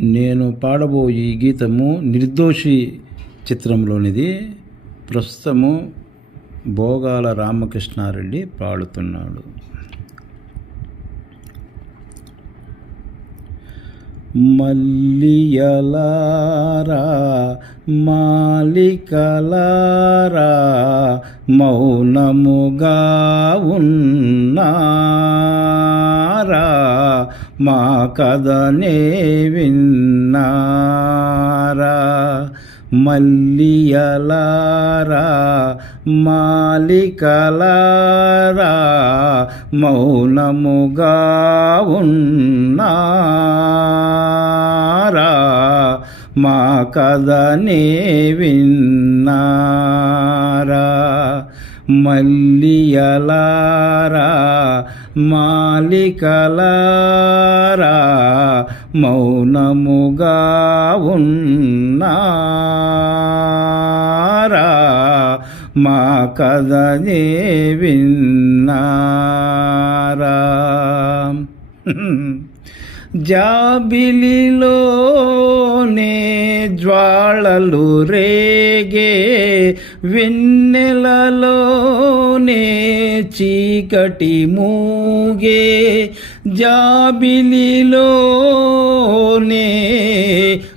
నేను పాడబోయే ఈ గీతము నిర్దోషి చిత్రంలోనిది ప్రస్తుతము భోగాల రామకృష్ణారెడ్డి పాడుతున్నాడు. మల్లియలారా మాలికలారా మౌనముగా ఉన్నారా? మా కథనే విన్నారా? మల్లియలారా మాలికలారా మౌనముగా ఉన్నారా? మా కథనే విన్నారా? మల్లియలారా మాలికలారా మౌనముగా ఉన్నారా? మా కథనే విన్నారా? జాబిలిలోనే జ్వాళలు రేగే వెన్నెలలోనే చీకటి మూగే. జాబిలిలోనే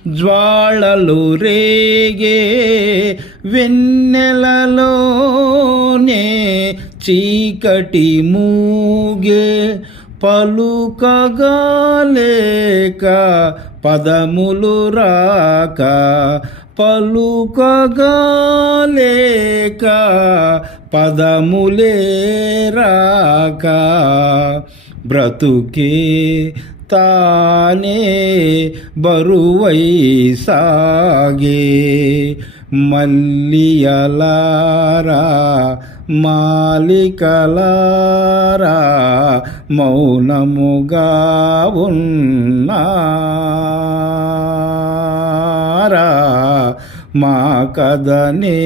జ్వాళలు రేగే వెన్నెలలోనే చీకటి మూగే. పలుకగాలేక పదములు రాక పలుకగాలేక పదములే రాక బ్రతుకే తానే బరువై సాగే మల్లియలారా మాలికలారా మౌనముగా ఉన్నారా? మా కథనే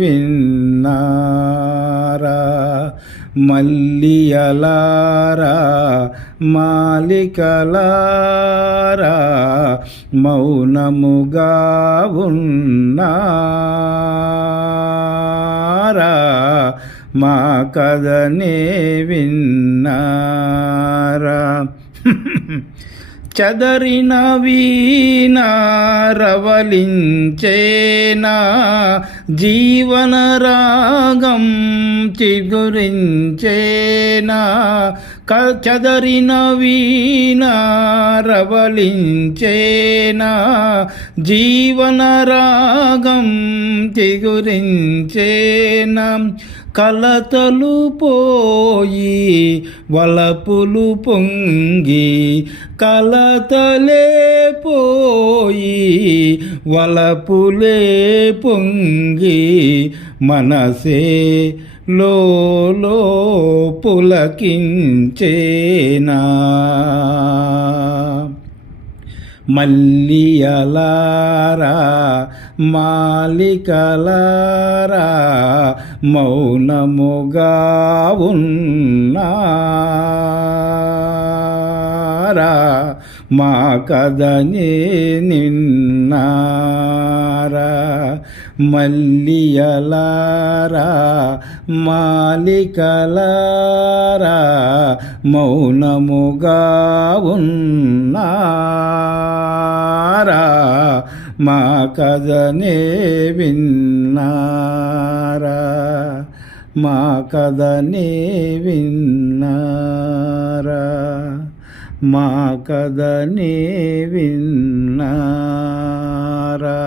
విన్నారా? మల్లియలారా మాలికలారా మౌనముగా ఉన్నారా? మా కథనే విన్నారా? చదరిన వీణారవలించేనా జీవన రాగం చిగురించేనా? క చదరిన వీణారవలించేనా జీవన రాగం చిగురించేనా? కలతలు పోయి వలపులు పొంగి కలతలే పోయి వలపులే పొంగి మనసే లో పులకించేనా మల్లియలారా మాలికలారా మౌనముగా ఉన్నారా మా కదనే నిన్నారా మల్లియలారా మాలికలారా మౌనముగా ఉన్నారా మా కథనే విన్నారా? మా కథనే విన్నారా? మా కథనే విన్నారా?